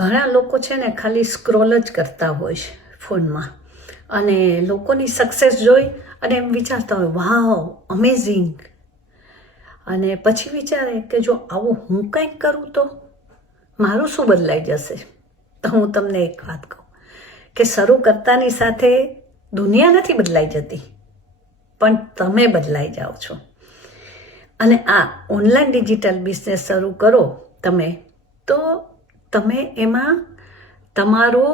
ઘણા લોકો છે ને ખાલી સ્ક્રોલ જ કરતા હોય છે ફોનમાં અને લોકોની સક્સેસ જોઈ અને એમ વિચારતા હોય વાવ અમેઝિંગ, અને પછી વિચારે કે જો આવું હું કંઈક કરું તો મારું શું બદલાઈ જશે. તો હું તમને એક વાત કહું કે શરૂ કરતાની સાથે દુનિયા નથી બદલાઈ જતી, પણ તમે બદલાઈ જાઓ છો. અને આ ઓનલાઈન ડિજિટલ બિઝનેસ શરૂ કરો તમે, તો તમે એમાં તમારો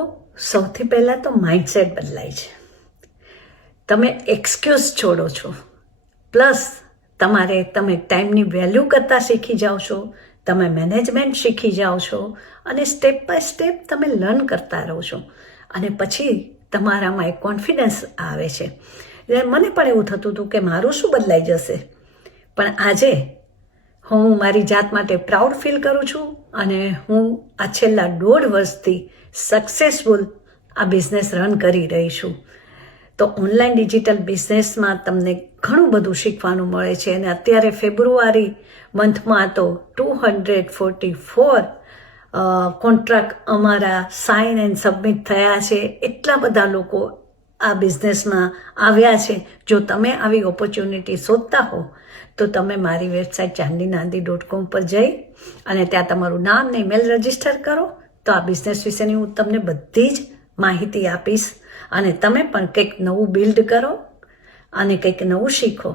સૌથી પહેલાં તો માઇન્ડસેટ બદલાય છે. તમે એક્સક્યુઝ છોડો છો, પ્લસ તમે ટાઈમની વેલ્યુ કરતાં શીખી જાઓ છો, તમે મેનેજમેન્ટ શીખી જાઓ છો, અને સ્ટેપ બાય સ્ટેપ તમે લર્ન કરતા રહો છો, અને પછી તમારામાં એક કોન્ફિડન્સ આવે છે. મને પણ એવું થતું હતું કે મારું શું બદલાઈ જશે, પણ આજે હું મારી જાત માટે પ્રાઉડ ફીલ કરું છું, અને હું આ છેલ્લા 1.5 વર્ષથી સક્સેસફુલ આ બિઝનેસ રન કરી રહી છું. તો ઓનલાઈન ડિજિટલ બિઝનેસમાં તમને ઘણું બધું શીખવાનું મળે છે. અને અત્યારે ફેબ્રુઆરી મંથમાં તો 244 કોન્ટ્રાક્ટ અમારા સાઇન એન્ડ સબમિટ થયા છે. એટલા બધા લોકો આ બિઝનેસમાં આવ્યા છે. જો તમે આવી ઓપોર્ચ્યુનિટી શોધતા હો તો તમે મારી વેબસાઇટ chandinandi.com પર જઈ અને ત્યાં તમારું નામ ને ઈમેલ રજીસ્ટર કરો, તો આ બિઝનેસ વિશેની હું તમને બધી જ માહિતી આપીશ, અને તમે પણ કંઈક નવું બિલ્ડ કરો અને કંઈક નવું શીખો.